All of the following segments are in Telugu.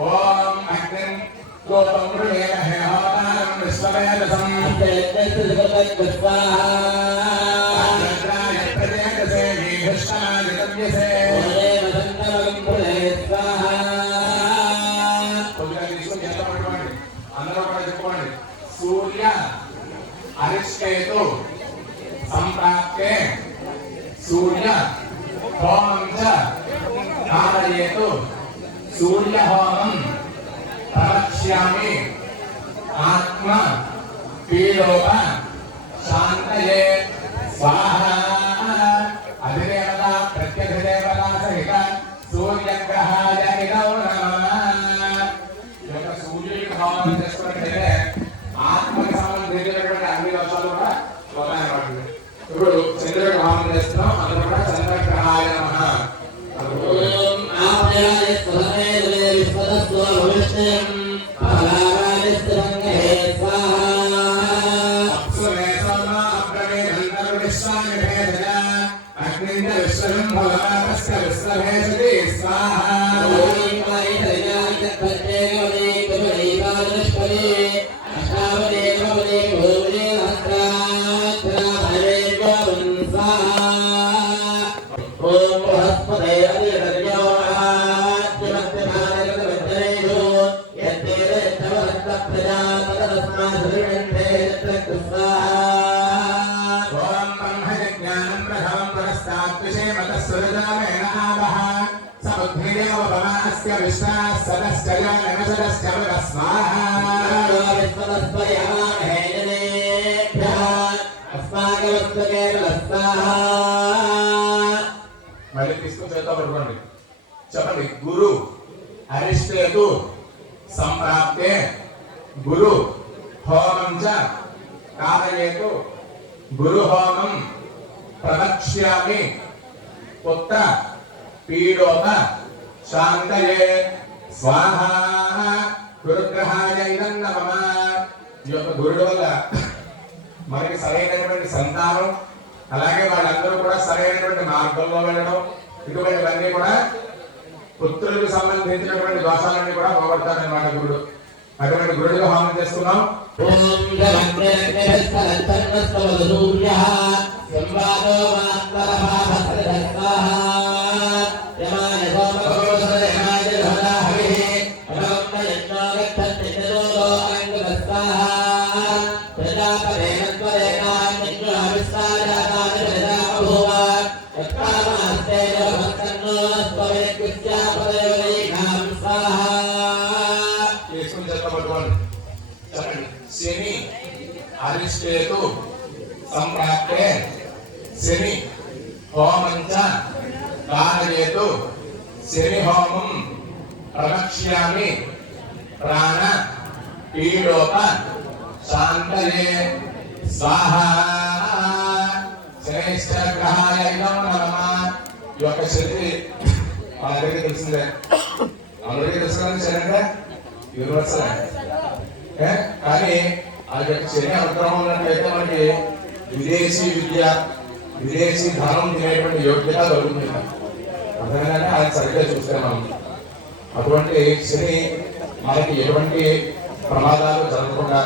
ఓం అగ్నిం కోపం మృగేణ హోతారం విశ్వవేదసం భద్రాయ హోమం చ కారయేతు సూర్య హోమం ప్రవక్ష్యామి ఆత్మ పీడోప శాంతయే. స్వాహ అధిదేవత ప్రత్యధిదేవత సహిత సూర్యగ్రహాయ ఇదౌ నమః. ఈ యొక్క సూర్యుడికి హోమం చేసుకున్నట్లయితే ఓం మళ్ళీ తీసుకుని చేత పడుకోండి చెప్పండి గురు అరిష్టేతు సంప్రాప్తే గురు హోమం చ కారయేతు గురు హోమం ప్రదక్ష్యామి పుత్ర పీడోప శాంతయే. స్వాహా గురుగ్రహాయ ఇదం నమః. ఈ యొక్క గురుడు వల్ల మనకి సరైనటువంటి సంతానం అలాగే వాళ్ళందరూ కూడా సరైనటువంటి మార్గంలో వెళ్ళడం ఇటువంటివన్నీ కూడా పుత్రులకు సంబంధించినటువంటి దోషాలన్నీ కూడా పోగొడతారనమాట గురుడు. అటువంటి గురుడిగా హోమం చేసుకున్నాం శని అరిష్టేతు సంప్రాప్తే శని హోమంచ కారయేతు శని హోమం ప్రవక్ష్యామి ప్రాణ పీడోప శాంతయే స్వాహ శనైశ్చరగ్రహాయ ఇదం నమః ఈ యొక్క శక్తి అందరికీ తెలిసిందే. అందరికీ తెలుసు కదా యూనివర్సల్ కానీ ఆ యొక్క చర్య అనుగ్రహం ఉన్నట్లయితే మనకి విదేశీ విద్య విదేశీ ధనం తినేటువంటి యోగ్యత దొరుకుతుంది. అర్థమైందంటే ఆయన సరిగ్గా చూస్తే మనం. అటువంటి శని మనకి ఎటువంటి ప్రమాదాలు జరగకుండా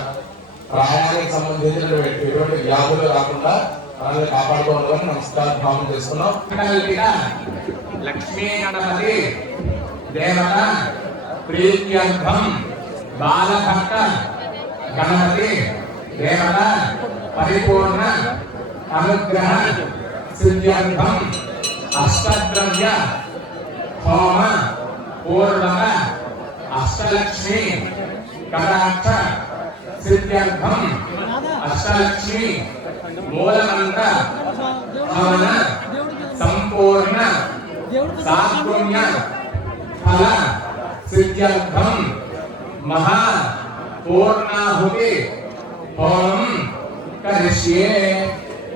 ప్రాయానికి సంబంధించినటువంటి ఎటువంటి వ్యాధులు రాకుండా అలాగే కాపాడుకోవాలని నమస్కార భావం చేసుకున్నాం లక్ష్మీ గణపతి దేవత ప్రీత్యర్థం బాలభక్త గణపతి దేవత పరిపూర్ణ అనుగ్రహ సిద్ధ్యర్థం అష్టద్రవ్య హోమ పూర్వక అష్టలక్ష్మి కటాక్ష సిద్ధ్యర్థం అష్టలక్ష్మి మూలమంత్ర హవన సంపూర్ణ సాత్పుణ్య ఫల సిద్ధ్యర్థం మహా పూర్ణాహుతి హోమం కరిష్యే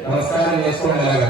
నమస్కారం చేసుకోండి అలాగా